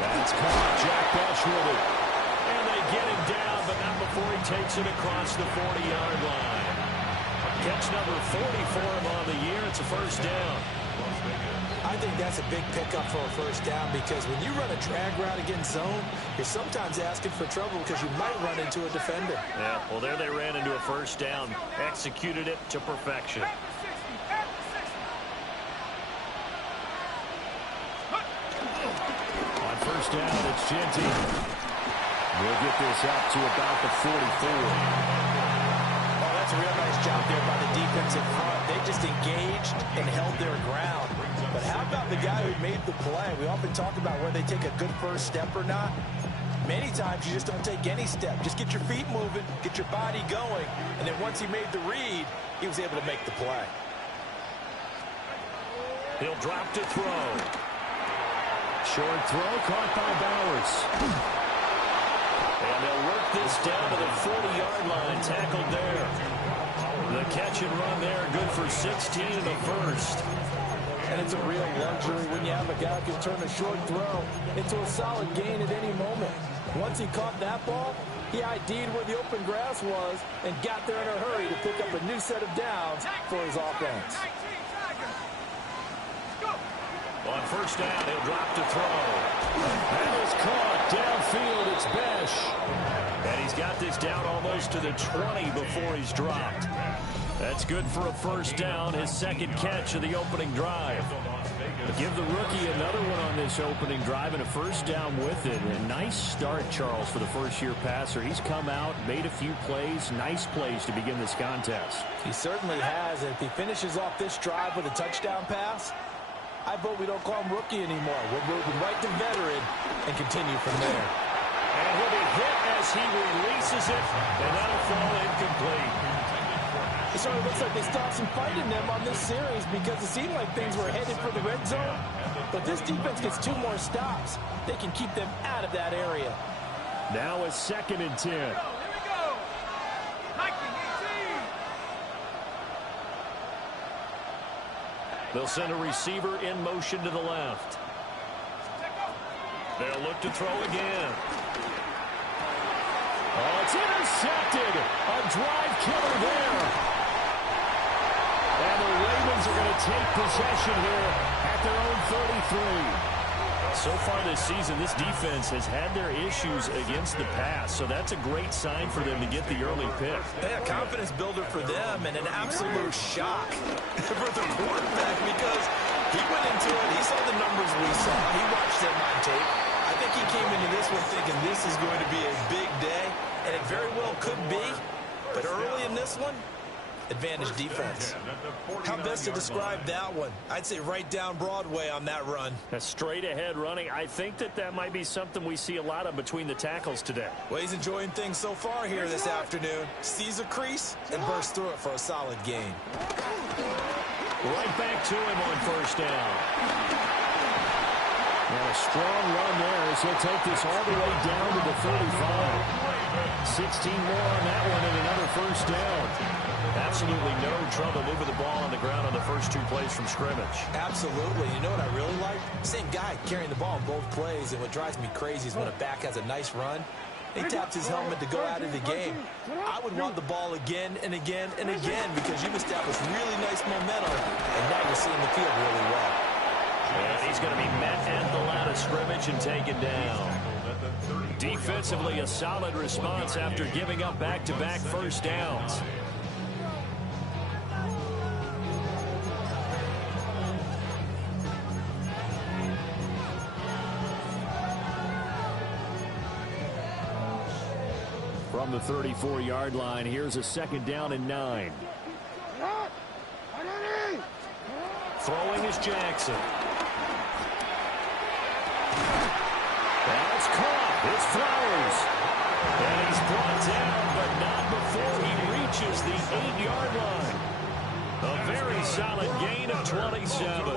That's caught. Jack Bush with it. And they get him down, but not before he takes it across the 40-yard line. Catch number 40 for him on the year. It's a first down. I think that's a big pickup for a first down because when you run a drag route against zone, you're sometimes asking for trouble because you might run into a defender. Yeah, well, there they ran into a first down. Executed it to perfection. On first down, it's Genty. We'll get this up to about the 44. That's a real nice job there by the defense in front. They just engaged and held their ground. But how about the guy who made the play? We often talk about whether they take a good first step or not. Many times you just don't take any step. Just get your feet moving, get your body going, and then once he made the read, he was able to make the play. He'll drop to throw. Short throw caught by Bowers. And they'll work this down to the 40-yard line. Tackled there. The catch and run there. Good for 16 in the first. And it's a real luxury when you have a guy who can turn a short throw into a solid gain at any moment. Once he caught that ball, he ID'd where the open grass was and got there in a hurry to pick up a new set of downs for his offense. On first down, he'll drop to throw. That is caught downfield. It's Besh. And he's got this down almost to the 20 before he's dropped. That's good for a first down, his second catch of the opening drive. Give the rookie another one on this opening drive and a first down with it. A nice start, Charles, for the first-year passer. He's come out, made a few plays, nice plays to begin this contest. He certainly has, and if he finishes off this drive with a touchdown pass, I vote we don't call him rookie anymore. We're moving right to veteran and continue from there. And he'll be hit as he releases it, and that'll fall incomplete. It sort of looks like they stopped some fight in them on this series because it seemed like things were headed for the red zone. But this defense gets 2 more stops. They can keep them out of that area. Now a 2nd and 10. Here we go. They'll send a receiver in motion to the left. They'll look to throw again. Oh, it's intercepted. A drive killer there. And the Ravens are going to take possession here at their own 33. So far this season, this defense has had their issues against the pass, so that's a great sign for them to get the early pick. Yeah, confidence builder for them and an absolute shock for the quarterback because he went into it, he saw the numbers we saw, he watched them on tape. I think he came into this one thinking this is going to be a big day, and it very well could be, but early in this one, advantage defense. How best to describe that one? I'd say right down Broadway on that run. A straight ahead running. I think that might be something we see a lot of between the tackles today. Well, he's enjoying things so far here this afternoon. Sees a crease and bursts through it for a solid gain. Right back to him on first down. And a strong run there as he'll take this all the way down to the 35. 16 more on that one and another first down. Absolutely no trouble moving the ball on the ground on the first 2 plays from scrimmage. Absolutely. You know what I really like? Same guy carrying the ball in both plays, and what drives me crazy is when a back has a nice run, he taps his helmet to go out of the game. I would want the ball again and again and again because you've established really nice momentum, and now you're seeing the field really well. And he's going to be met at the line of scrimmage and taken down. Defensively, a solid response after giving up back-to-back first downs. From the 34-yard line, here's a 2nd down and 9. Throwing is Jackson. That's caught. It's Flowers. And he's brought down, but not before he reaches the 8-yard line. A very solid gain of 27.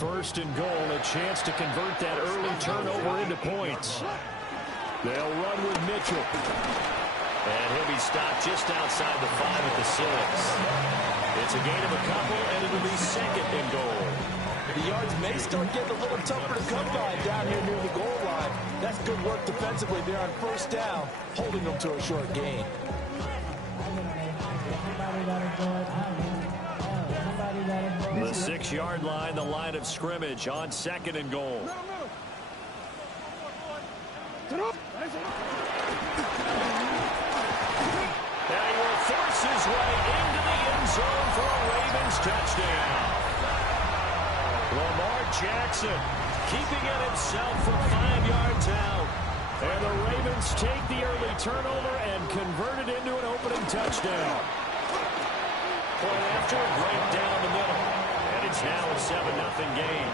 1st and goal, a chance to convert that early turnover into points. They'll run with Mitchell. And he'll be stopped just outside the 5 at the 6. It's a gain of a couple, and it'll be 2nd and goal. The yards may start getting a little tougher to come by down here near the goal line. That's good work defensively there on first down, holding them to a short gain. The 6-yard line, the line of scrimmage on 2nd and goal. And he will force his way into the end zone for a Ravens touchdown. Lamar Jackson keeping it himself for 5 yards out. And the Ravens take the early turnover and convert it into an opening touchdown. Point after, right down the middle. And it's now a 7-0 game.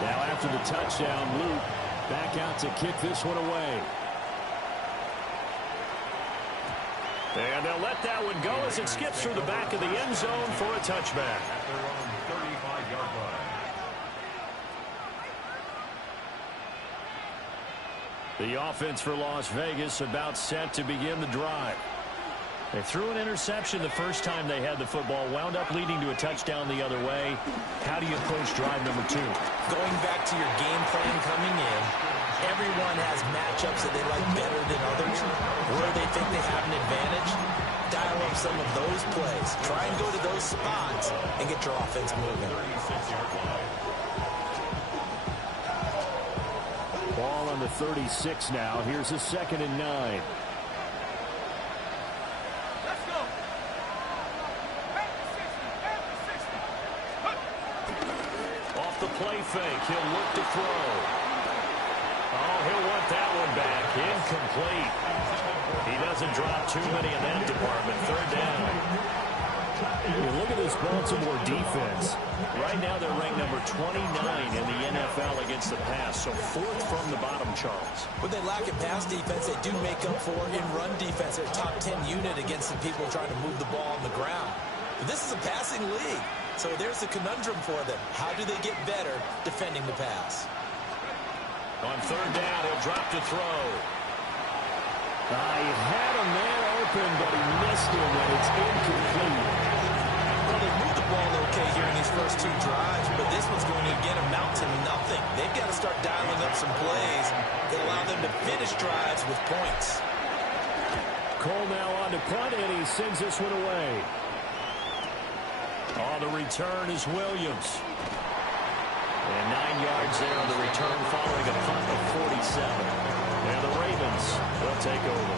Now after the touchdown, Luke back out to kick this one away. And they'll let that one go as it skips through the back of the end zone for a touchback. The offense for Las Vegas about set to begin the drive. They threw an interception the first time they had the football, wound up leading to a touchdown the other way. How do you approach drive number 2? Going back to your game plan coming in, everyone has matchups that they like better than others, where they think they have an advantage. Dial up some of those plays. Try and go to those spots and get your offense moving. Ball on the 36 now. Here's a 2nd and 9. Off the play fake. He'll look to throw. Oh, he'll want that one back. Incomplete. He doesn't drop too many in that department. 3rd down. You look at this Baltimore defense. Right now they're ranked number 29 in the NFL against the pass. So 4th from the bottom, Charles. When they lack in pass defense, they do make up for in run defense. They're a top 10 unit against the people trying to move the ball on the ground. But this is a passing league. So there's the conundrum for them. How do they get better defending the pass? On 3rd down, he'll drop to throw. He had him there open, but he missed him, and it's incomplete. Well, they moved the ball okay here in these first 2 drives, but this one's going to again amount to nothing. They've got to start dialing up some plays that allow them to finish drives with points. Cole now on to punt, and he sends this one away. On the return is Williams. And 9 yards there on the return following a punt of 47. And the Ravens will take over.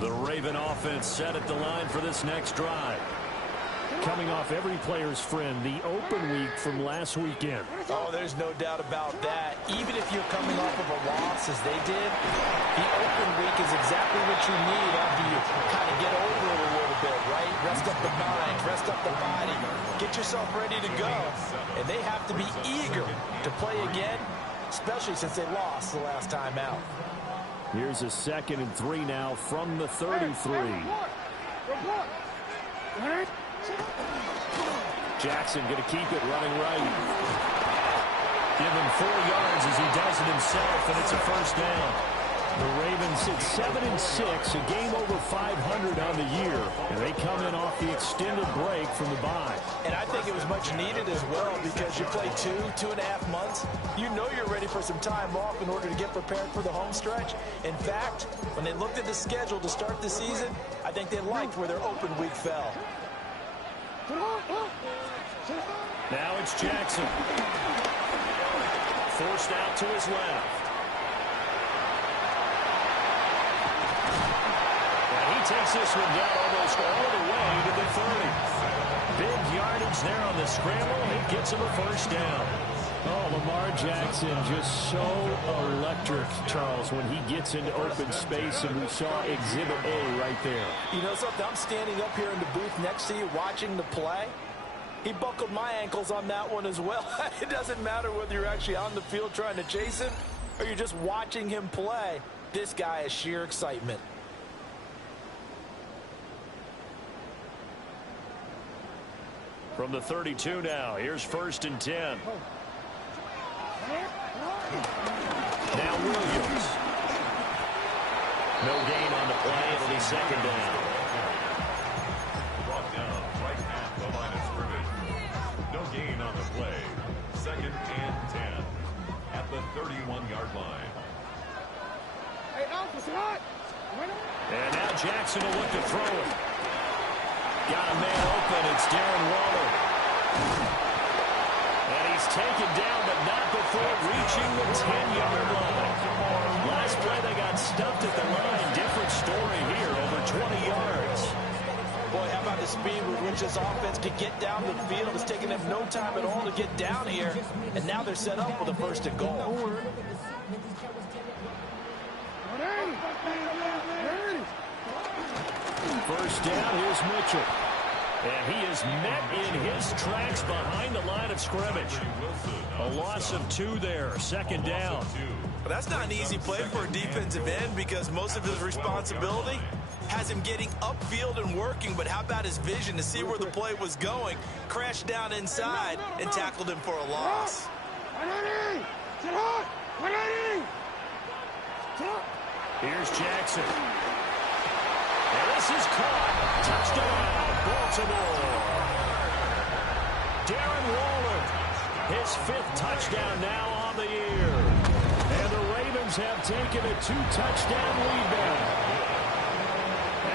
The Raven offense set at the line for this next drive. Coming off every player's friend, the open week from last weekend. Oh, there's no doubt about that. Even if you're coming off of a loss as they did, the open week is exactly what you need after you kind of get over it a little bit, right? Rest up the mind, rest up the body, get yourself ready to go. And they have to be eager to play again, especially since they lost the last time out. Here's a 2nd and 3 now from the 33. Jackson going to keep it running right. Give him 4 yards as he does it himself, and it's a 1st down. The Ravens sit 7-6, a game over 500 on the year, and they come in off the extended break from the bye. And I think it was much needed as well because you play 2.5 months. You know you're ready for some time off in order to get prepared for the home stretch. In fact, when they looked at the schedule to start the season, I think they liked where their open week fell. Now it's Jackson. Forced out to his left. And he takes this one down almost all the way to the 30. Big yardage there on the scramble. It gets him a 1st down. Oh, Lamar Jackson just so electric, Charles, when he gets into open space, and we saw Exhibit A right there. You know something? I'm standing up here in the booth next to you watching the play. He buckled my ankles on that one as well. It doesn't matter whether you're actually on the field trying to chase him or you're just watching him play. This guy is sheer excitement. From the 32 now, here's 1st and 10. Now Williams. No gain on the play. It'll be 2nd down. Brought down right at the line of scrimmage. No gain on the play. 2nd and 10 at the 31-yard line. And now Jackson will look to throw it. Got a man open. It's Darren Waller. And he's taken down, but not before reaching the 10-yard line. Last play, they got stuffed at the line. Different story here, over 20 yards. Boy, how about the speed with which this offense could get down the field? It's taking them no time at all to get down here. And now they're set up with a 1st and goal. First down, here's Mitchell. And he is met in his tracks behind the line of scrimmage. A loss of 2 there, 2nd down. Well, that's not an easy play for a defensive end because most of his responsibility has him getting upfield and working. But how about his vision to see where the play was going? Crashed down inside and tackled him for a loss. Here's Jackson. And this is caught. Touchdown, Baltimore. Darren Waller, his 5th touchdown now on the year. And the Ravens have taken a 2-touchdown lead now.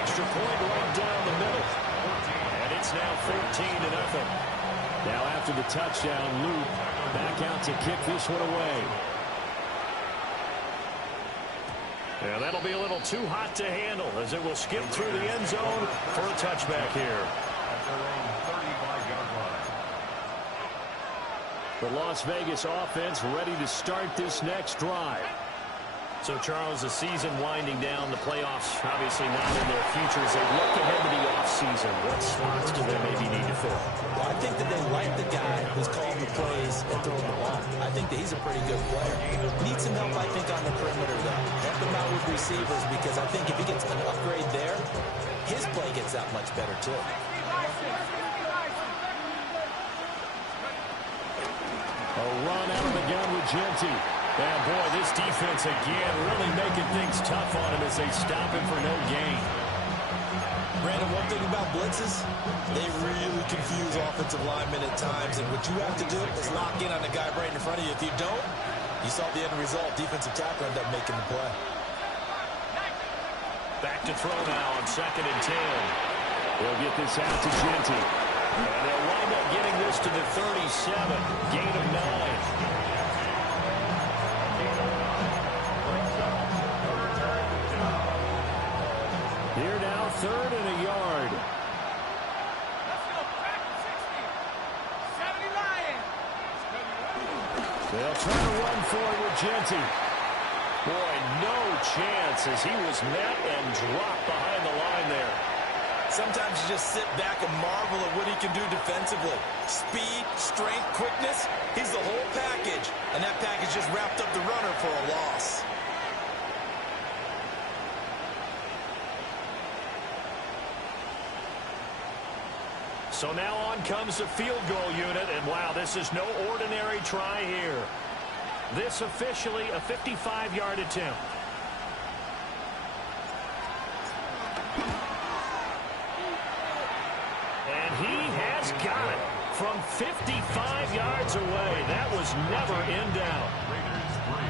Extra point right down the middle. And it's now 14-0. Now after the touchdown, Luke back out to kick this one away. Yeah, that'll be a little too hot to handle as it will skip through the end zone for a touchback here. At their own 35-yard line. The Las Vegas offense ready to start this next drive. So, Charles, the season winding down, the playoffs obviously not in their future. As they look ahead to the offseason, what spots do they maybe need to fill? Well, I think that they like the guy who's calling the plays and throwing the ball. I think that he's a pretty good player. Needs some help, I think, on the perimeter, though. Help him out with receivers because I think if he gets an upgrade there, his play gets that much better, too. A run out of the gun with Genty. And, boy, this defense again really making things tough on him as they stop him for no gain. Brandon, one thing about blitzes, they really confuse offensive linemen at times. And what you have to do is lock in on the guy right in front of you. If you don't, you saw the end result. Defensive tackle ended up making the play. Back to throw now on 2nd and 10. They'll get this out to Genty. And they'll wind up getting this to the 37. Gain of 9. Here now, 3rd and a yard. They'll try to run for it with Genty. Boy, no chance as he was met and dropped behind the line there. Sometimes you just sit back and marvel at what he can do defensively. Speed, strength, quickness, he's the whole package. And that package just wrapped up the runner for a loss. So now on comes the field goal unit, and wow, this is no ordinary try here. This officially a 55-yard attempt. And he has got it from 55 yards away. That was never in doubt.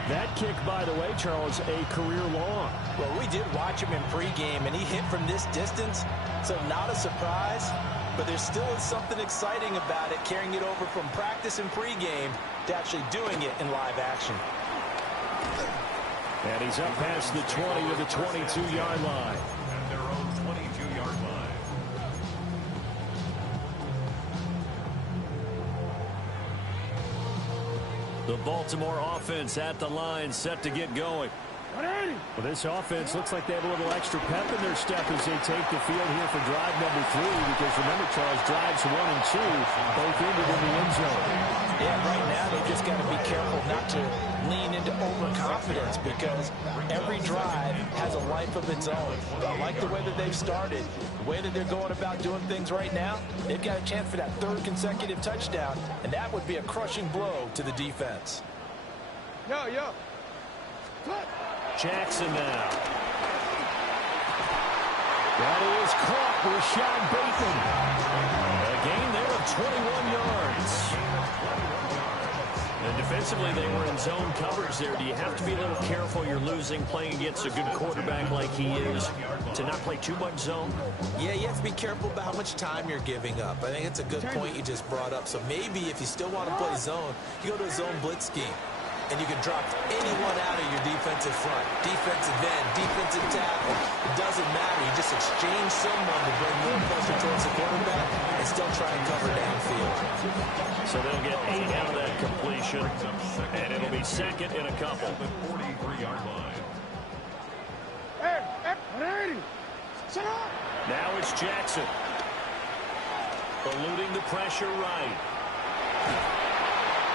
That kick, by the way, Charles, a career long. Well, we did watch him in pregame, and he hit from this distance, so not a surprise. But there still is something exciting about it, carrying it over from practice and pregame to actually doing it in live action. And he's up past the 20 to the 22-yard line. At their own 22-yard line. The Baltimore offense at the line, set to get going. Well, this offense looks like they have a little extra pep in their step as they take the field here for drive number 3, because remember, Charles, drives 1 and 2 both ended in the end zone. Yeah, right now they just got to be careful not to lean into overconfidence, because every drive has a life of its own. But I like the way that they've started, the way that they're going about doing things right now. They've got a chance for that 3rd consecutive touchdown, and that would be a crushing blow to the defense. Yo. Jackson now. That is caught. Rashad Bateman. A gain there of 21 yards. And defensively, they were in zone coverage there. Do you have to be a little careful? You're losing, playing against a good quarterback like he is, to not play too much zone? Yeah, you have to be careful about how much time you're giving up. I think it's a good point you just brought up. So maybe if you still want to play zone, you go to a zone blitz scheme. And you can drop anyone out of your defensive front, defensive end, defensive tackle. It doesn't matter. You just exchange someone to bring more pressure towards the quarterback and still try and cover downfield. So they'll get 8 out of that completion, and it'll be 2nd and a couple. The 43-yard line. Now it's Jackson. Eluding the pressure right.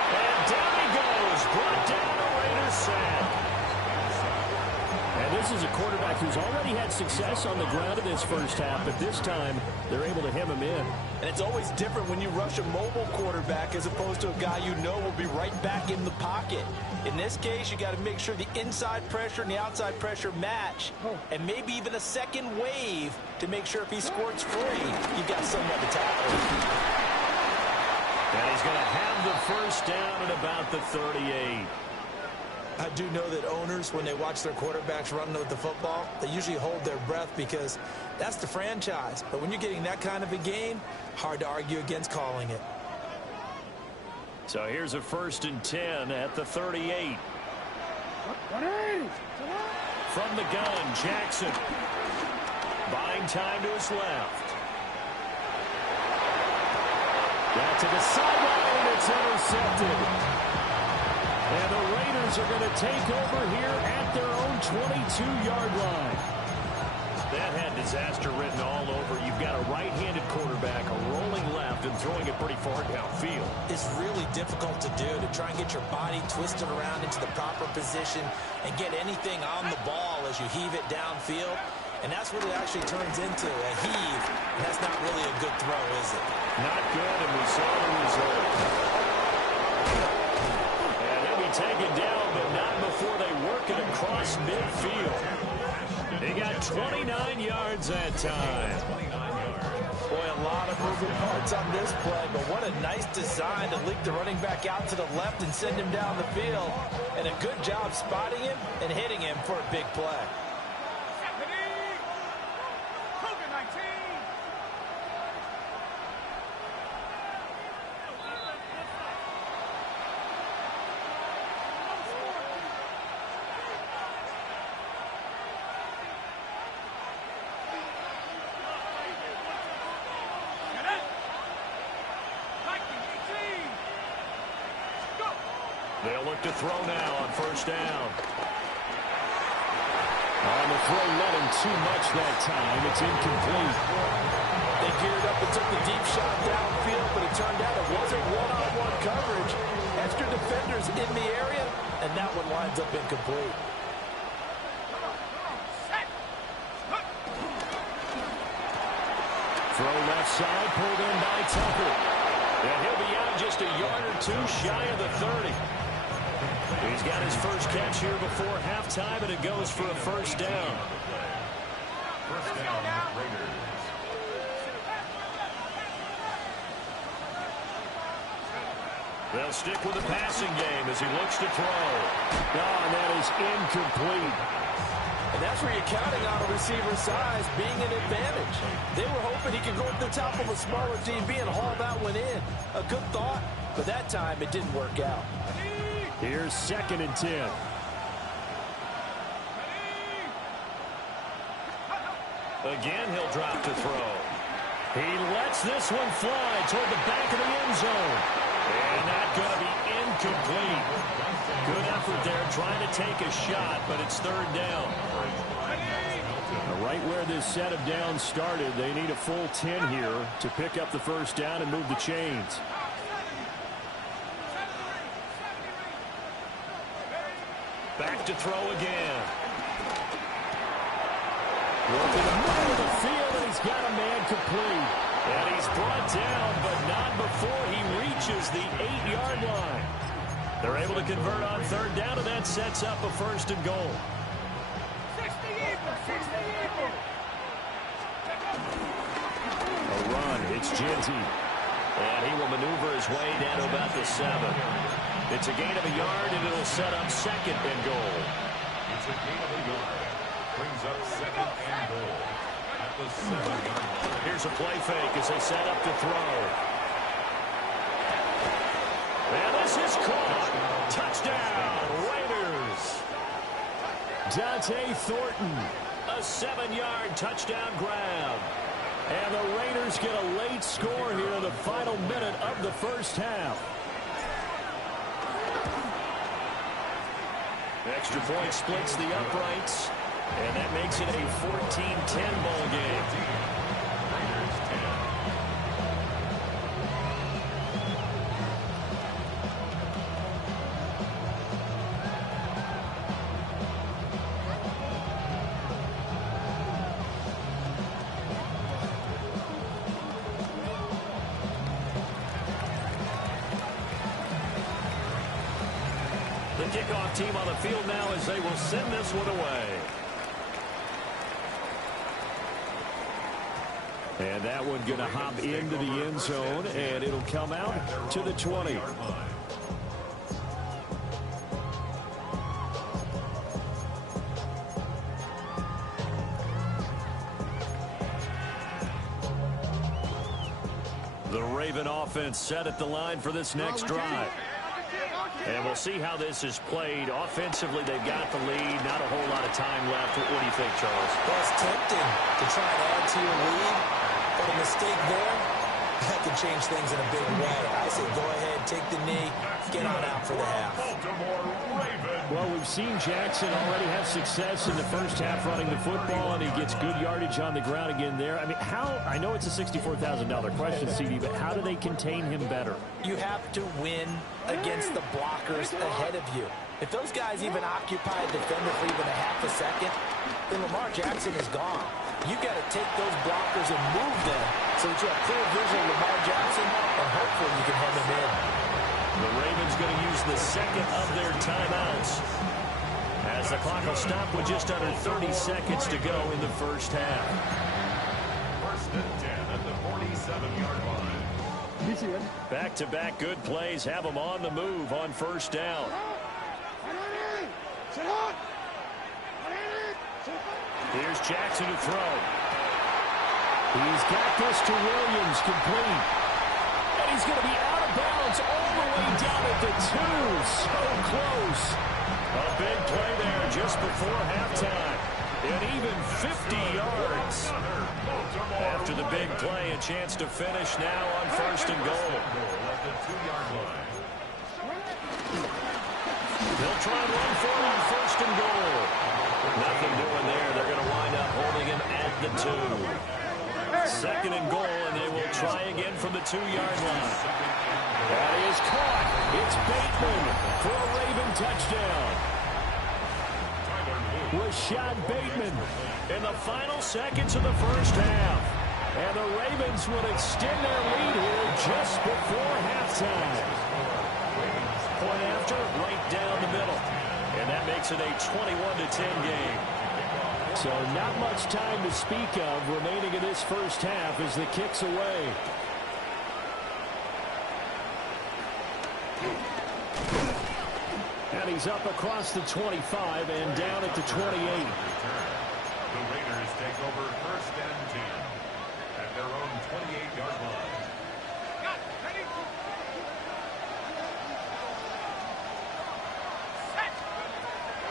And down he goes. Brought down a Raiders sack. And this is a quarterback who's already had success on the ground in this first half, but this time they're able to hem him in. And it's always different when you rush a mobile quarterback as opposed to a guy you know will be right back in the pocket. In this case, you got to make sure the inside pressure and the outside pressure match, and maybe even a second wave to make sure if he squirts free, you've got someone to tackle. And he's going to have the first down at about the 38. I do know that owners, when they watch their quarterbacks run with the football, they usually hold their breath because that's the franchise. But when you're getting that kind of a game, hard to argue against calling it. So here's a 1st and 10 at the 38. From the gun, Jackson. Buying time to his left. Got to the sideline, and it's intercepted. And the Raiders are going to take over here at their own 22-yard line. That had disaster written all over. You've got a right-handed quarterback, a rolling left, and throwing it pretty far downfield. It's really difficult to do, to try and get your body twisted around into the proper position and get anything on the ball as you heave it downfield. And that's what it actually turns into, a heave. And that's not really a good throw, is it? Not good, and we saw the result. And he'll be taken down, but not before they work it across midfield. They got 29 yards that time. Boy, a lot of moving parts on this play, but what a nice design to leak the running back out to the left and send him down the field. And a good job spotting him and hitting him for a big play. They'll look to throw now on 1st down. On the throw, not him too much that time. It's incomplete. They geared up and took the deep shot downfield, but it turned out it wasn't one-on-one coverage. Extra defenders in the area, and that one winds up incomplete. Throw left side, pulled in by Tucker. And he'll be out just a yard or two shy of the 30. He's got his first catch here before halftime, and it goes for a 1st down. First down, Raiders. They'll stick with the passing game as he looks to throw. Oh, and that is incomplete. And that's where you're counting on a receiver's size being an advantage. They were hoping he could go to the top of a smaller DB and haul that one in. A good thought, but that time it didn't work out. Here's 2nd and 10. Again, he'll drop to throw. He lets this one fly toward the back of the end zone. And that's going to be incomplete. Good effort there trying to take a shot, but it's third down. Right where this set of downs started, they need a full 10 here to pick up the first down and move the chains. Back to throw again. Working the middle of the field, and he's got a man complete. And he's brought down, but not before he reaches the 8-yard line. They're able to convert on third down, and that sets up a first and goal. A run, it's Genty. And he will maneuver his way down to about the 7. It's a gain of a yard, and it'll set up second and goal. It's a gain of a yard. Brings up second and goal at the 7-yard line. Here's a play fake as they set up to throw. And this is caught. Touchdown, Raiders. Dante Thornton, a 7-yard touchdown grab. And the Raiders get a late score here in the final minute of the first half. Extra point splits the uprights, and that makes it a 14-10 ball game. Raiders 10. The kickoff team on the field now as they will send this one away. And that one going to hop into the end zone, and it'll come out to the 20. The Raven offense set at the line for this next drive. And we'll see how this is played. Offensively, they've got the lead. Not a whole lot of time left. What do you think, Charles? Well, it's tempting to try and add to your lead, but a mistake there, that could change things in a big way. I say go ahead, take the knee, get on out for the half. Well, we've seen Jackson already have success in the first half running the football, and he gets good yardage on the ground again there. I mean, I know it's a $64,000 question, CD, but how do they contain him better? You have to win against the blockers ahead of you. If those guys even occupy a defender for even a half a second, then Lamar Jackson is gone. You've got to take those blockers and move them so that you have clear vision of Lamar Jackson, and hopefully you can hem him in. The Ravens going to use the second of their timeouts as the clock will stop with just under 30 seconds to go in the first half. First and 10 at the 47-yard line. Back-to-back good plays have them on the move on first down. Here's Jackson to throw. He's got this to Williams, complete. And he's going to be out of bounds all the way down at the 2. So close. A big play there just before halftime. And even 50 yards. After the big play, a chance to finish now on first and goal. They'll try and run for it on first and goal. Nothing doing there. They're going to wind up holding him at the 2. Second and goal, and they will try again from the 2-yard line. That is caught. It's Bateman for a Raven touchdown. Rashad Bateman in the final seconds of the first half. And the Ravens will extend their lead here just before halftime. Point after, right down the middle. And that makes it a 21-10 game. So not much time to speak of remaining in this first half as the kick's away. And he's up across the 25 and down at the 28. The Raiders take over first and 10 at their own 28-yard line.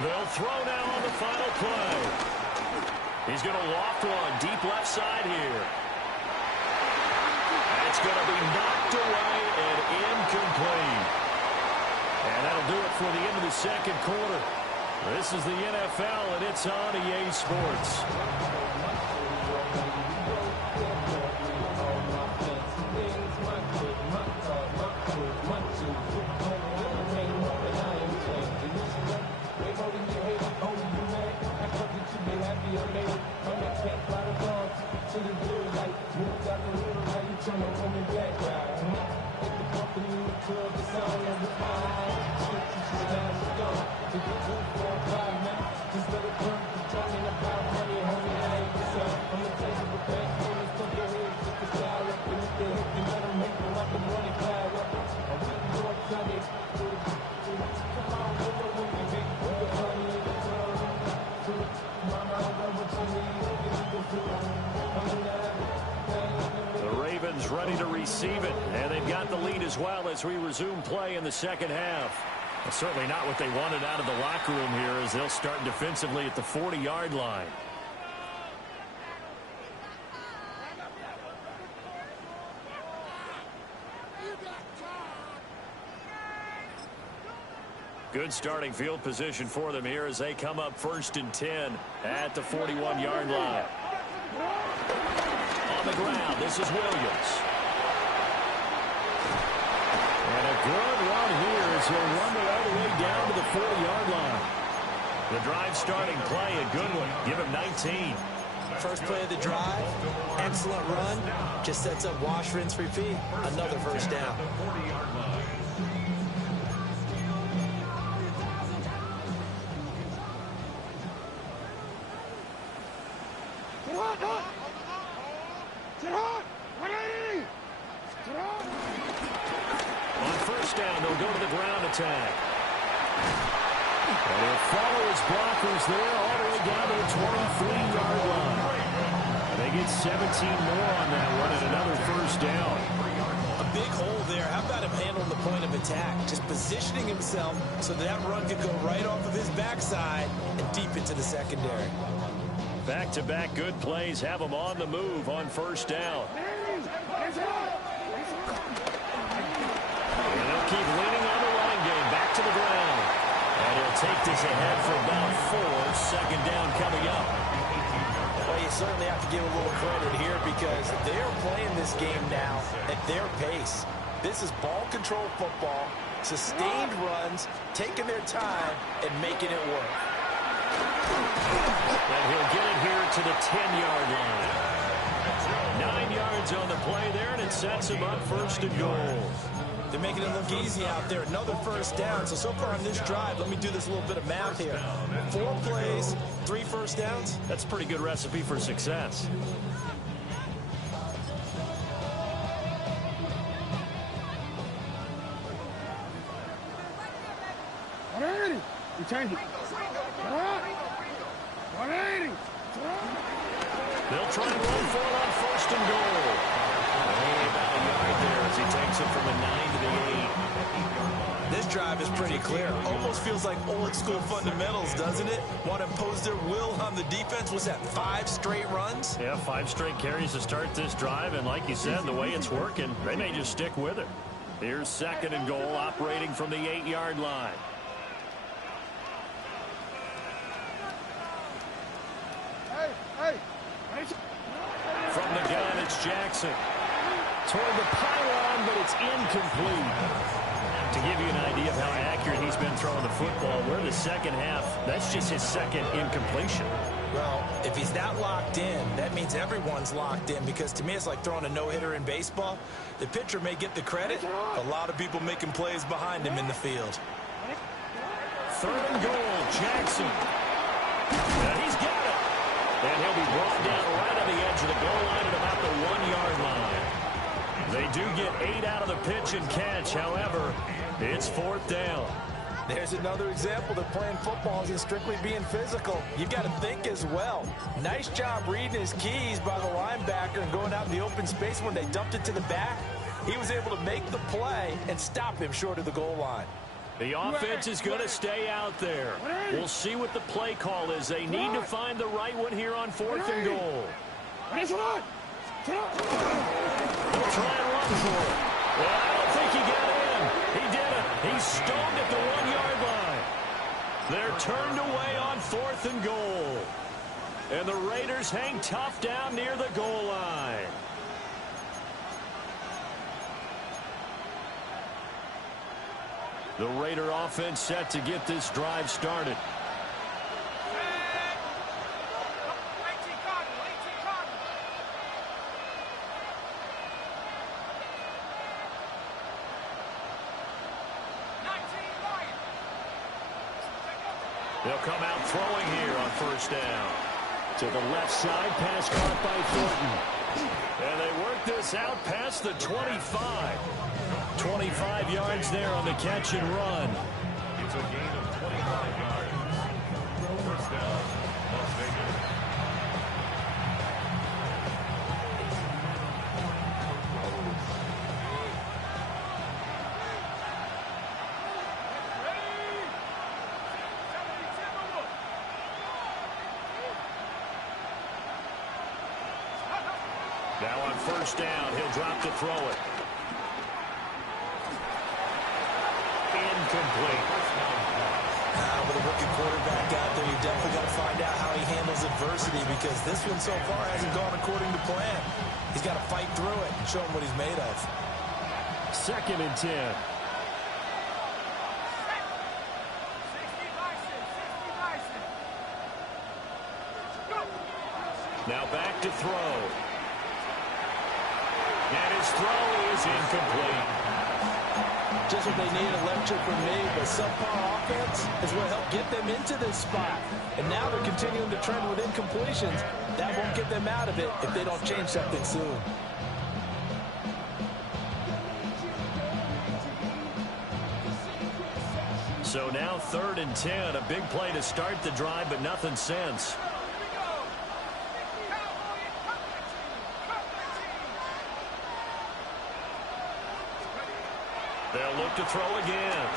They'll throw now on the final play. He's going to loft one deep left side here. And it's going to be knocked away and incomplete. And that'll do it for the end of the second quarter. This is the NFL, and it's on EA Sports. Ready to receive it, and they've got the lead as well as we resume play in the second half. Well, certainly not what they wanted out of the locker room here as they'll start defensively at the 40-yard line. Good starting field position for them here as they come up 1st and 10 at the 41-yard line. On the ground, this is Williams. And a good run here as he'll run it all the way down to the 40-yard line. The drive starting play, a good one. Give him 19. First play of the drive, excellent run. Just sets up wash, rinse, repeat. Another first down. On first down, they'll go to the ground attack. And he'll follow his blockers there all the way down to the 23-yard line. And they get 17 more on that one and another first down. A big hole there. How about him handling the point of attack? Just positioning himself so that run could go right off of his backside and deep into the secondary. Back-to-back good plays have them on the move on first down. And they'll keep leaning on the running game. Back to the ground. And he'll take this ahead for about 4. Second down coming up. Well, you certainly have to give a little credit here because they're playing this game now at their pace. This is ball control football, sustained runs, taking their time, and making it work. And he'll get it here to the 10-yard line. 9 yards on the play there, and it sets him up 1st and goal. They're making it look easy out there. Another first down. So far on this drive, let me do this little bit of math here. 4 plays, 3 first downs. That's a pretty good recipe for success. You change it. They'll try and run for it on 1st and goal. Only about a yard there as he takes it from the 9 to the 8. This drive is pretty clear. Almost feels like old school fundamentals, doesn't it? Want to impose their will on the defense. Was that 5 straight runs? Yeah, 5 straight carries to start this drive. And like you said, the way it's working, they may just stick with it. Here's 2nd and goal operating from the 8-yard line. From the gun, it's Jackson. Toward the pylon, but it's incomplete. To give you an idea of how accurate he's been throwing the football, we're in the second half. That's just his 2nd incompletion. Well, if he's that locked in, that means everyone's locked in because to me it's like throwing a no-hitter in baseball. The pitcher may get the credit, a lot of people making plays behind him in the field. 3rd and goal, Jackson. And he's got it. And he'll be brought down right on the edge of the goal line at about the 1-yard line. They do get 8 out of the pitch and catch. However, it's 4th down. There's another example that playing football isn't strictly being physical. You've got to think as well. Nice job reading his keys by the linebacker and going out in the open space when they dumped it to the back. He was able to make the play and stop him short of the goal line. The offense is going to stay out there. We'll see what the play call is. They need to find the right one here on 4th and goal. They'll try and run looking for it. Well, I don't think he got in. He didn't. He's stoned at the 1-yard line. They're turned away on 4th and goal. And the Raiders hang tough down near the goal line. The Raider offense set to get this drive started. They'll come out throwing here on 1st down. To the left side, pass caught by Thornton. And they work this out past the 25. 25 yards there on the catch and run. It's a gain of 25 yards. 1st down, Las Vegas. Now on 1st down, he'll drop to throw it. Incomplete. With a rookie quarterback out there, you definitely got to find out how he handles adversity, because this one so far hasn't gone according to plan. He's got to fight through it and show him what he's made of. 2nd and 10. Now back to throw. And his throw is incomplete. Just what they need, electric from me, but subpar offense is what helped get them into this spot. And now they're continuing to trend with incompletions. That won't get them out of it if they don't change something soon. So now 3rd and 10, a big play to start the drive, but nothing since. They'll look to throw again.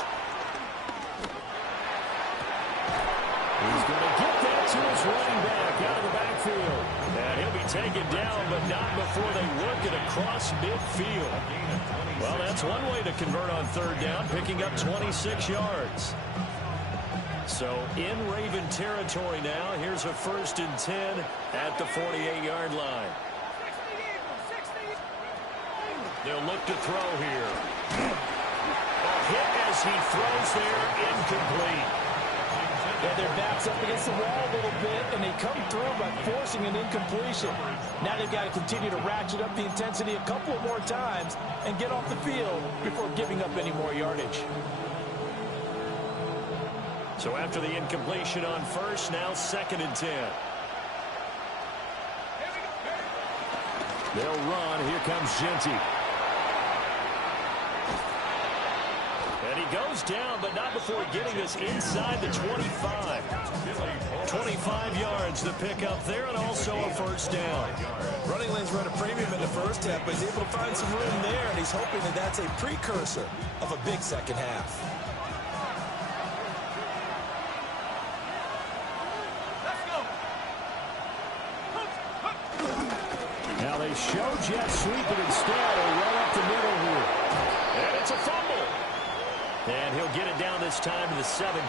He's going to get that to his running back out of the backfield. And he'll be taken down, but not before they work it across midfield. Well, that's one way to convert on 3rd down, picking up 26 yards. So in Raven territory now, here's a 1st and 10 at the 48-yard line. They'll look to throw here. Hit as he throws there, incomplete. Yeah, their back's up against the wall a little bit, and they come through by forcing an incompletion. Now they've got to continue to ratchet up the intensity a couple of more times and get off the field before giving up any more yardage. So after the incompletion on 1st, now 2nd and 10. They'll run. Here comes Genty. And he goes down, but not before getting us inside the 25. 25 yards to pick up there, and also a 1st down. Running lanes run a premium in the 1st half, but he's able to find some room there, and he's hoping that that's a precursor of a big 2nd half. Now they show jet sweep, but instead they run up the middle here. And it's a fumble. And he'll get it down this time to the 17.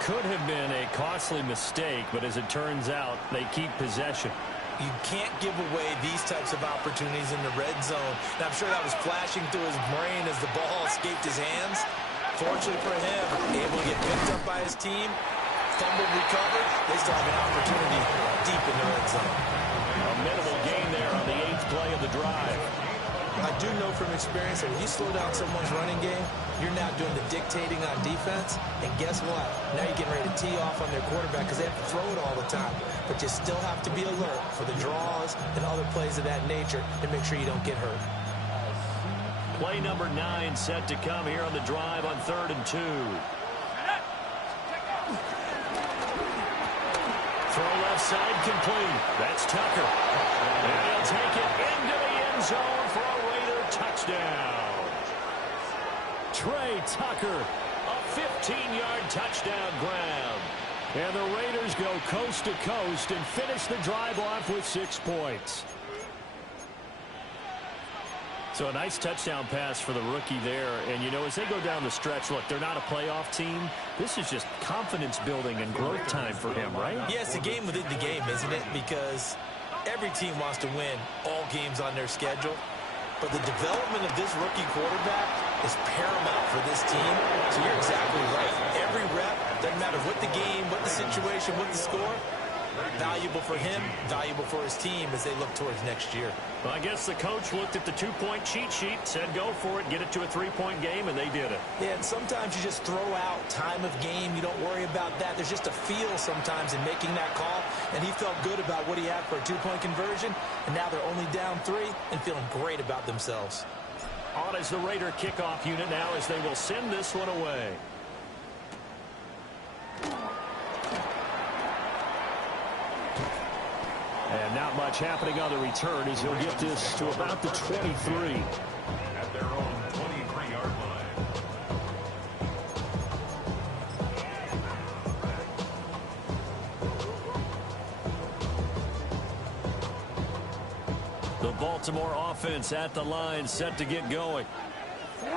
Could have been a costly mistake, but as it turns out, they keep possession. You can't give away these types of opportunities in the red zone. Now, I'm sure that was flashing through his brain as the ball escaped his hands. Fortunately for him, able to get picked up by his team, fumbled, recovered. They still have an opportunity deep in the red zone. A minimal gain there on the 8th play of the drive. I do know from experience that when you slow down someone's running game, you're now doing the dictating on defense. And guess what? Now you're getting ready to tee off on their quarterback because they have to throw it all the time. But you still have to be alert for the draws and other plays of that nature and make sure you don't get hurt. Play number 9 set to come here on the drive on 3rd and 2. Throw left side complete. That's Tucker. And he'll take it into the end zone for a Raider touchdown. Trey Tucker, a 15-yard touchdown grab. And the Raiders go coast to coast and finish the drive off with 6 points. So a nice touchdown pass for the rookie there. And, you know, as they go down the stretch, look, they're not a playoff team. This is just confidence building and growth time for him, right? Yeah, it's a game within the game, isn't it? Because every team wants to win all games on their schedule. But the development of this rookie quarterback is paramount for this team. So you're exactly right. Every rep, doesn't matter what the game, what the situation, what the score, valuable for him, valuable for his team as they look towards next year. Well, I guess the coach looked at the two-point cheat sheet, said go for it, get it to a three-point game, and they did it. Yeah, and sometimes you just throw out time of game. You don't worry about that. There's just a feel sometimes in making that call, and he felt good about what he had for a two-point conversion, and now they're only down 3 and feeling great about themselves. On is the Raider kickoff unit now as they will send this one away. And not much happening on the return as he'll get this to about the 23. At their own 23-yard line. The Baltimore offense at the line set to get going.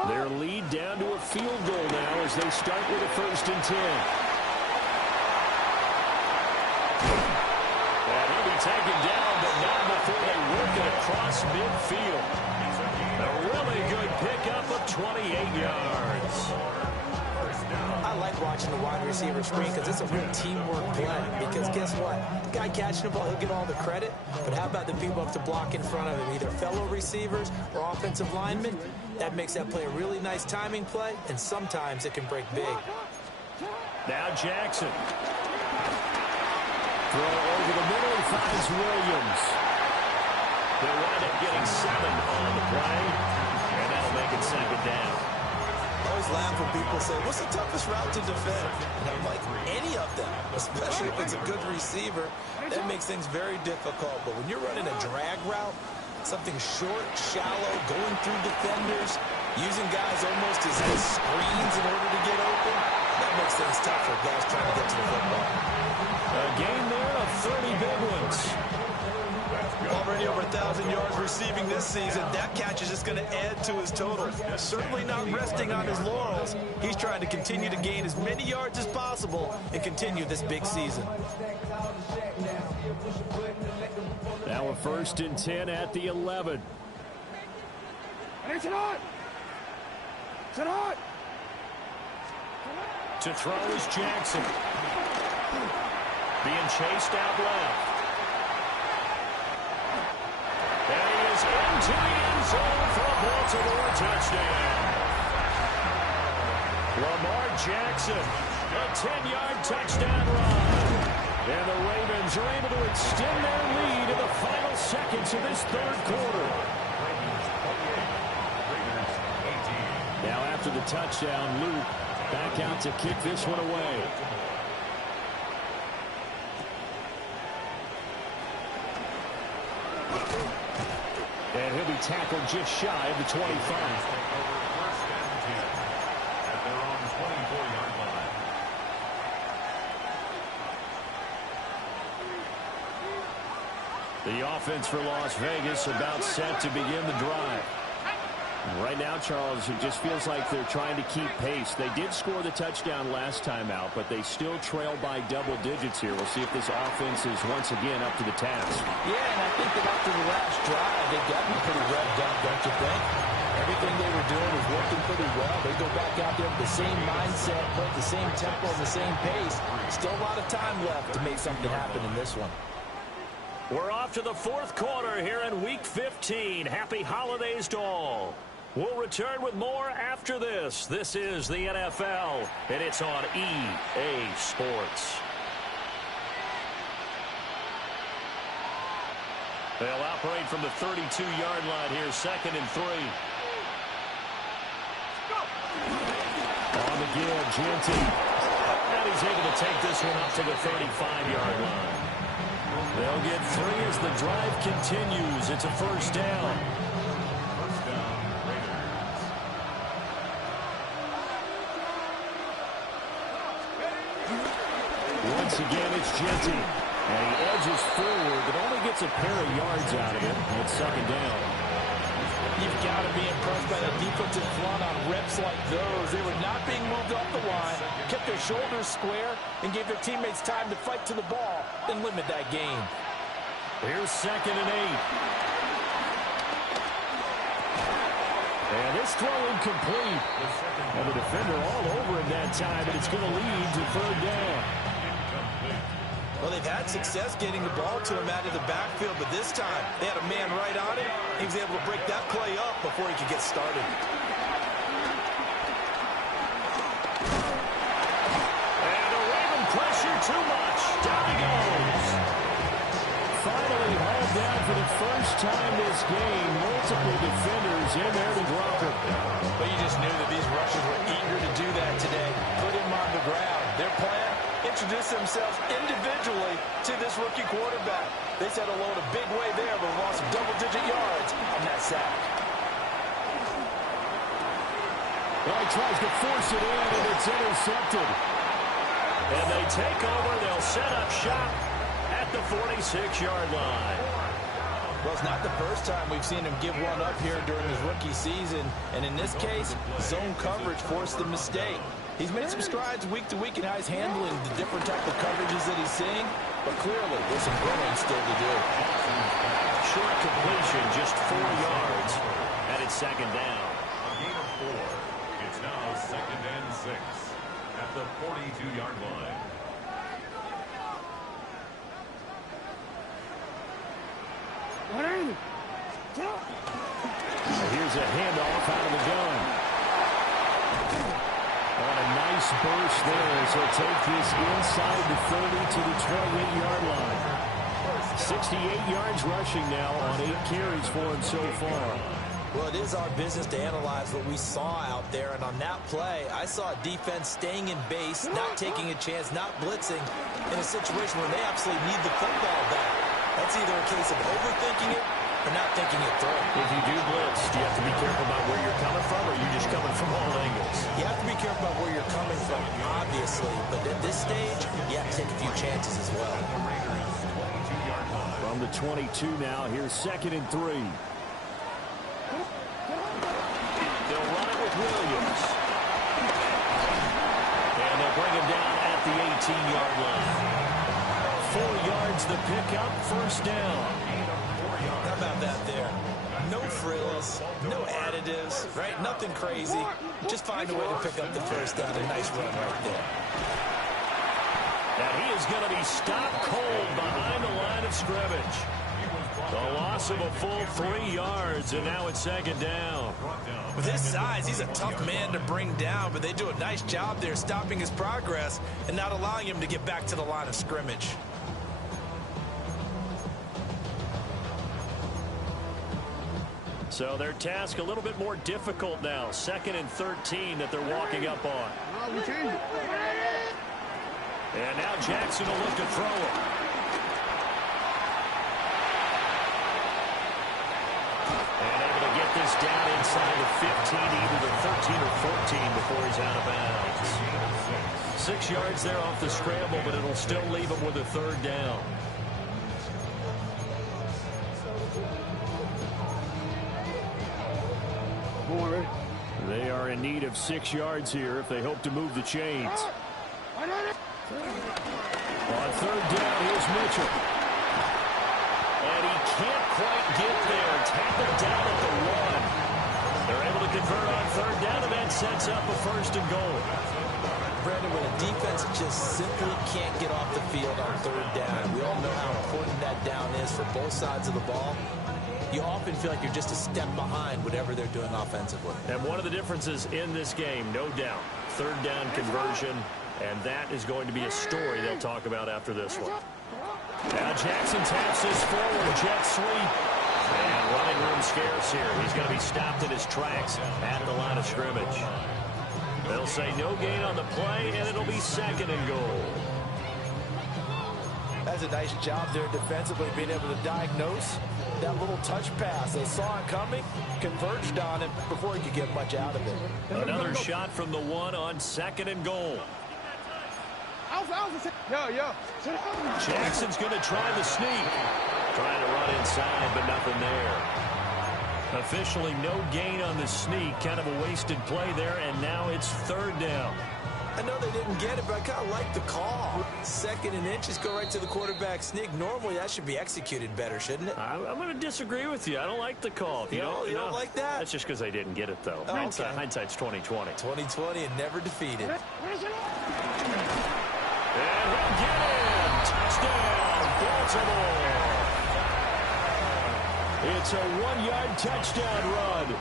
Their lead down to a field goal now as they start with a 1st and 10. Taken down, but not before they work it across midfield. A really good pickup of 28 yards. I like watching the wide receiver screen because it's a real teamwork play. Because guess what? The guy catching the ball, he'll get all the credit. But how about the people up to block in front of him, either fellow receivers or offensive linemen? That makes that play a really nice timing play, and sometimes it can break big. Now Jackson. Throw over the middle, he finds Williams. They'll wind up getting 7 on the play, and that'll make it 2nd down. I always laugh when people say, what's the toughest route to defend? And I'm like, any of them, especially if it's a good receiver. That makes things very difficult. But when you're running a drag route, something short, shallow, going through defenders, using guys almost as screens in order to get open, that makes things tough for guys trying to get to the football. A game there of 30 big ones. Already over 1,000 yards receiving this season. That catch is just going to add to his total. Certainly not resting on his laurels. He's trying to continue to gain as many yards as possible and continue this big season. Now a 1st and 10 at the 11. To throw is Jackson. Being chased out left. And he is into the end zone for a Baltimore touchdown. Lamar Jackson, a 10-yard touchdown run. And the Ravens are able to extend their lead in the final seconds of this 3rd quarter. Now after the touchdown, Luke back out to kick this one away. And he'll be tackled just shy of the 25. At their own 24-yard line. The offense for Las Vegas about set to begin the drive. Right now, Charles, it just feels like they're trying to keep pace. They did score the touchdown last time out, but they still trail by double digits here. We'll see if this offense is once again up to the task. Yeah, and I think that after the last drive, they got me pretty revved up, don't you think? Everything they were doing was working pretty well. They go back out there with the same mindset, play at the same tempo and the same pace. Still a lot of time left to make something happen in this one. We're off to the 4th quarter here in Week 15. Happy holidays to all. We'll return with more after this. This is the NFL, and it's on EA Sports. They'll operate from the 32-yard line here, 2nd and 3. On the give, Genty. And he's able to take this one up to the 35-yard line. They'll get 3 as the drive continues. It's a 1st down. First down, Raiders. Once again, it's Genty. And he edges forward, but only gets a pair of yards out of it. And it's 2nd down. You've got to be impressed by the defensive front on reps like those. They were not being moved off the line, kept their shoulders square, and gave their teammates time to fight to the ball and limit that gain. Here's 2nd and 8. And this throw incomplete. And the defender all over him that time, and it's going to lead to 3rd down. Well, they've had success getting the ball to him out of the backfield, but this time they had a man right on him. He was able to break that play up before he could get started. And a Raven pressure too much. Down he goes. Finally hauled down for the first time this game. Multiple defenders in there to drop him. But you just knew that these rushers were eager to do that today. Put him on the ground. Their plan? Introduce themselves individually to this rookie quarterback. They set a load a big way there, but lost double-digit yards on that sack. Well, he tries to force it in, and it's intercepted. And they take over. They'll set up shop at the 46-yard line. Well, it's not the first time we've seen him give one up here during his rookie season. And in this case, zone coverage forced the mistake. He's made some strides week to week in how he's handling the different type of coverages that he's seeing. But clearly, there's some growing still to do. Short completion, just 4 yards. And it's 2nd down. A gain of 4. It's now 2nd and 6 at the 42-yard line. Here's a handoff out of the gun. On a nice burst there, so take this inside the 30 to the 28-yard line. 68 yards rushing now on 8 carries for him so far. Well, it is our business to analyze what we saw out there, and on that play, I saw a defense staying in base, not taking a chance, not blitzing, in a situation where they absolutely need the football back. That's either a case of overthinking it or not thinking it through. If you do blitz, do you have to be careful about where you're coming from, or are you just coming from all angles? You have to be careful about where you're coming from, obviously, but at this stage, you have to take a few chances as well. From the 22 now, here's 2nd and 3. They'll run it with Williams. And they'll bring him down at the 18-yard line. 4 yards the pickup, 1st down. How about that there? No frills, no additives, right? Nothing crazy. Just find a way to pick up the 1st down. A nice run right there. And he is going to be stopped cold behind the line of scrimmage. The loss of a full 3 yards, and now it's 2nd down. With his size, he's a tough man to bring down, but they do a nice job there stopping his progress and not allowing him to get back to the line of scrimmage. So their task a little bit more difficult now. 2nd and 13 that they're walking up on. And now Jackson will look to throw it. And able to get this down inside the 15, either the 13 or 14 before he's out of bounds. 6 yards there off the scramble, but it'll still leave him with a 3rd down. They are in need of 6 yards here if they hope to move the chains. On 3rd down, here's Mitchell. And he can't quite get there. Tackled down at the 1. They're able to convert on 3rd down, and that sets up a 1st and goal. Brandon, when a defense just simply can't get off the field on 3rd down, we all know how important that down is for both sides of the ball. You often feel like you're just a step behind whatever they're doing offensively. And one of the differences in this game, no doubt, 3rd down conversion, and that is going to be a story they'll talk about after this one. Now Jackson taps this forward, jet sweep, and running room scarce here. He's going to be stopped in his tracks at the line of scrimmage. They'll say no gain on the play, and it'll be 2nd and goal. That's a nice job there defensively, being able to diagnose that little touch pass. They saw it coming, converged on him before he could get much out of it. Another shot from the 1 on 2nd and goal. Jackson's going to try the sneak. Trying to run inside, but nothing there. Officially no gain on the sneak. Kind of a wasted play there, and now it's third down. I know they didn't get it, but I kind of like the call. 2nd and inches, go right to the quarterback sneak. Normally, that should be executed better, shouldn't it? I'm going to disagree with you. I don't like the call. You don't like that? That's just because I didn't get it, though. Oh, okay. Hindsight's 20/20. 20/20 and never defeated. And he'll get in. Touchdown, Baltimore. It's a 1-yard touchdown run.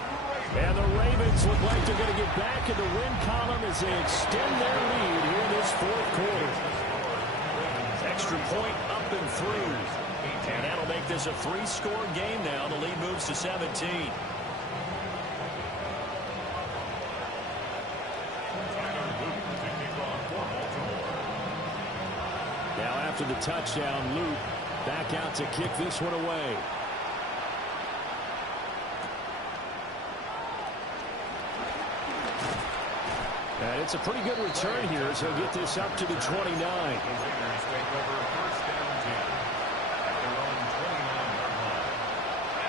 And the Ravens look like they're going to get back in the win column as they extend their lead here in this 4th quarter. Extra point up and through. And that'll make this a 3-score game now. The lead moves to 17. Now after the touchdown, Luke back out to kick this one away. And it's a pretty good return here as he'll get this up to the 29.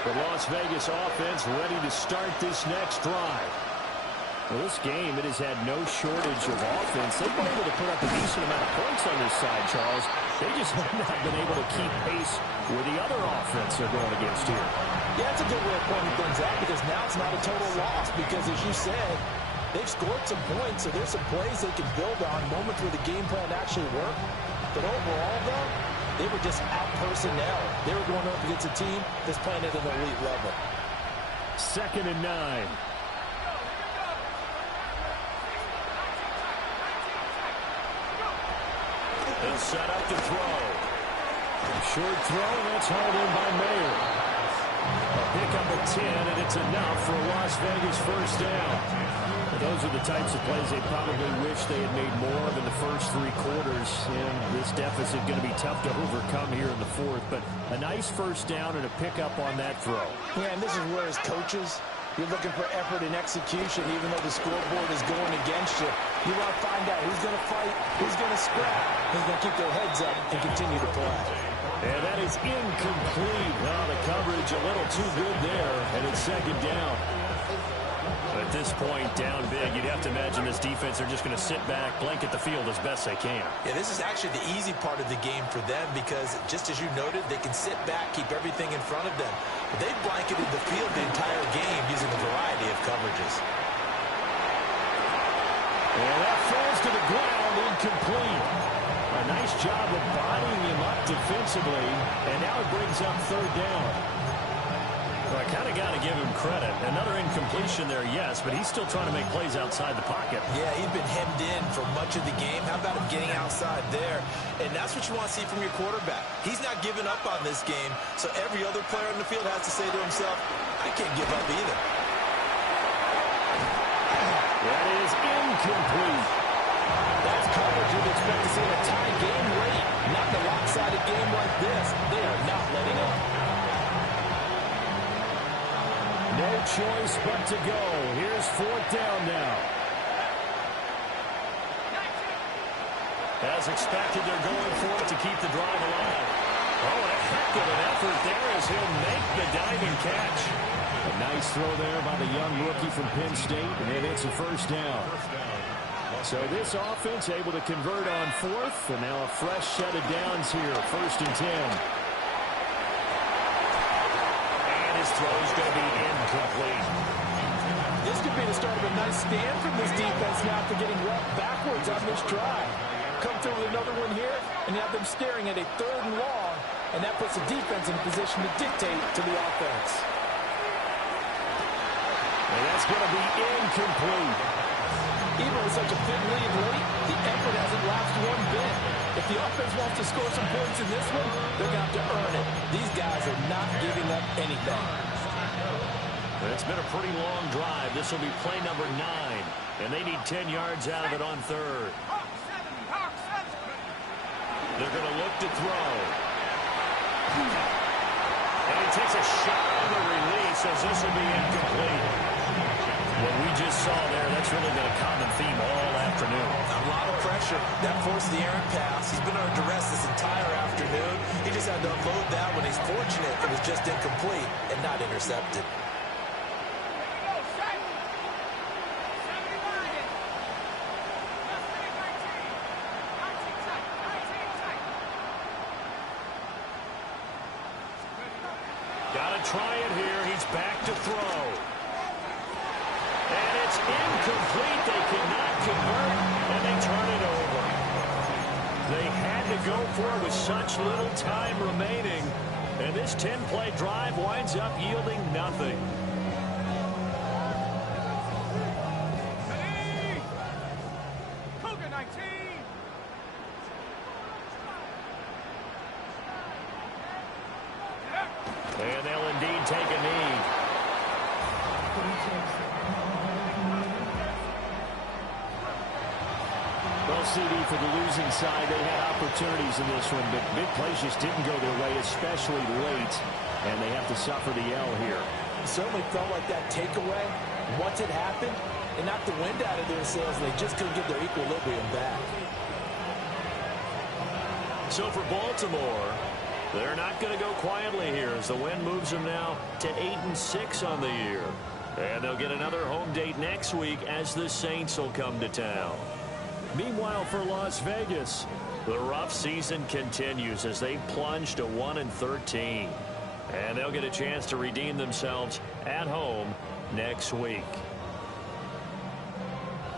The Las Vegas offense ready to start this next drive. Well, this game, it has had no shortage of offense. They've been able to put up a decent amount of points on this side, Charles. They just have not been able to keep pace with the other offense they're going against here. Yeah, it's a good way of pointing things out because now it's not a total loss because, as you said, they've scored some points, so there's some plays they can build on, moments where the game plan actually worked. But overall, though, they were just out personnel. They were going up against a team that's playing at an elite level. 2nd and 9. They'll set up the throw. Short throw, and that's hauled in by Mayer. A pickup of 10, and it's enough for a Las Vegas first down. Those are the types of plays they probably wish they had made more of in the first 3 quarters. And this deficit going to be tough to overcome here in the 4th. But a nice first down and a pickup on that throw. Yeah, and this is where, as coaches, you're looking for effort and execution, even though the scoreboard is going against you. You want to find out who's going to fight, who's going to scrap, who's going to keep their heads up and continue to play. And that is incomplete. Well, the coverage a little too good there, and it's 2nd down. At this point, down big, you'd have to imagine this defense, they're just going to sit back, blanket the field as best they can. Yeah, this is actually the easy part of the game for them because, just as you noted, they can sit back, keep everything in front of them. But they've blanketed the field the entire game using a variety of coverages. And that falls to the ground, incomplete. A nice job of bodying him up defensively, and now it brings up 3rd down. Well, I kind of got to give him credit. Another incompletion there, yes, but he's still trying to make plays outside the pocket. Yeah, he's been hemmed in for much of the game. How about him getting outside there? And that's what you want to see from your quarterback. He's not giving up on this game, so every other player in the field has to say to himself, I can't give up either. That is incomplete. That's coverage you'd expect to see in a tie game late. Not in a lopsided game like this. They are not letting up. No choice but to go. Here's 4th down now. As expected, they're going for it to keep the drive alive. Oh, and a heck of an effort there as he'll make the diving catch. A nice throw there by the young rookie from Penn State, and it's a first down. So this offense able to convert on 4th, and now a fresh set of downs here, 1st and 10. His throw is going to be incomplete. This could be the start of a nice stand from this defense now after getting roughed backwards on this drive. Come through with another one here, and you have them staring at a 3rd and long, and that puts the defense in a position to dictate to the offense. And that's going to be incomplete. Even with such a big lead late, the effort hasn't lapsed one bit. If the offense wants to score some points in this one, they're going to have to earn it. These guys are not giving up anything. It's been a pretty long drive. This will be play number 9, and they need 10 yards out of it on 3rd. They're going to look to throw. And he takes a shot on the release as this will be incomplete. What we just saw there, that's really been a common theme all afternoon. A lot of pressure. That forced the errant pass. He's been under duress this entire afternoon. He just had to unload that one. He's fortunate it was just incomplete and not intercepted. to try it here. He's back to throw. And it's incomplete. They cannot convert, and they turn it over. They had to go for it with such little time remaining, and this 10-play drive winds up yielding nothing. And they'll indeed take a knee. Well, CD, for the losing side, they had opportunities in this one, but big plays just didn't go their way, especially late, and they have to suffer the L here. It certainly felt like that takeaway, once it happened, it knocked the wind out of their sails, and they just couldn't get their equilibrium back. So for Baltimore, they're not going to go quietly here as the win moves them now to 8-6 on the year. And they'll get another home date next week as the Saints will come to town. Meanwhile, for Las Vegas, the rough season continues as they plunge to 1-13. And they'll get a chance to redeem themselves at home next week.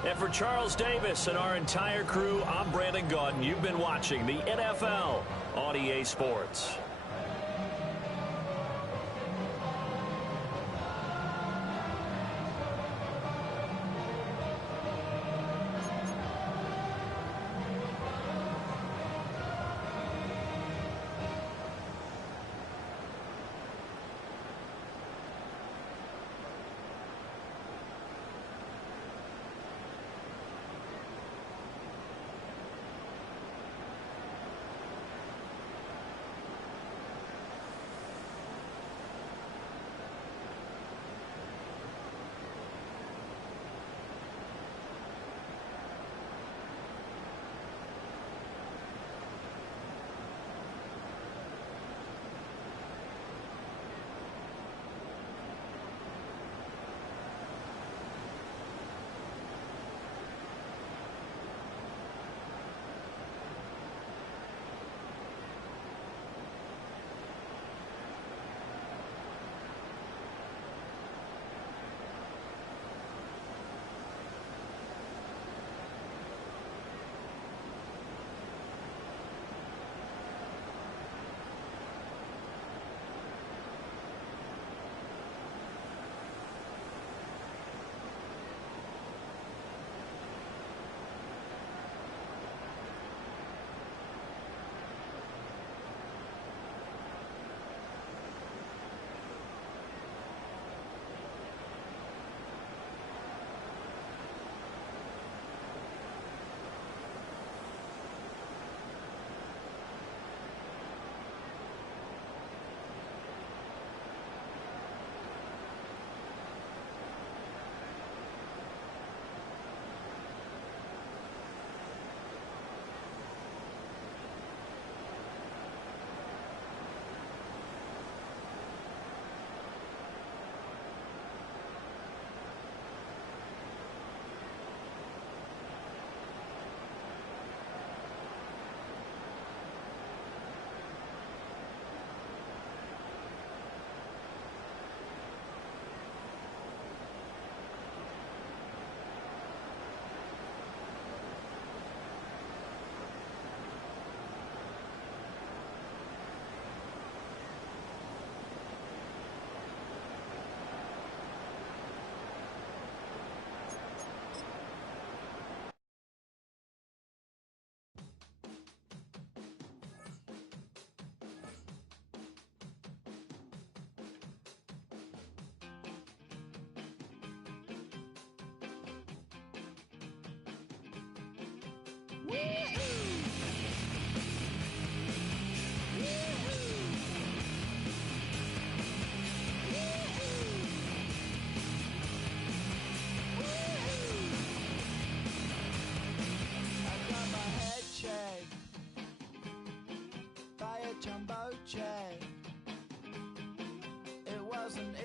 And for Charles Davis and our entire crew, I'm Brandon Gaudin. You've been watching the NFL on EA Sports. Jumbo jet. It wasn't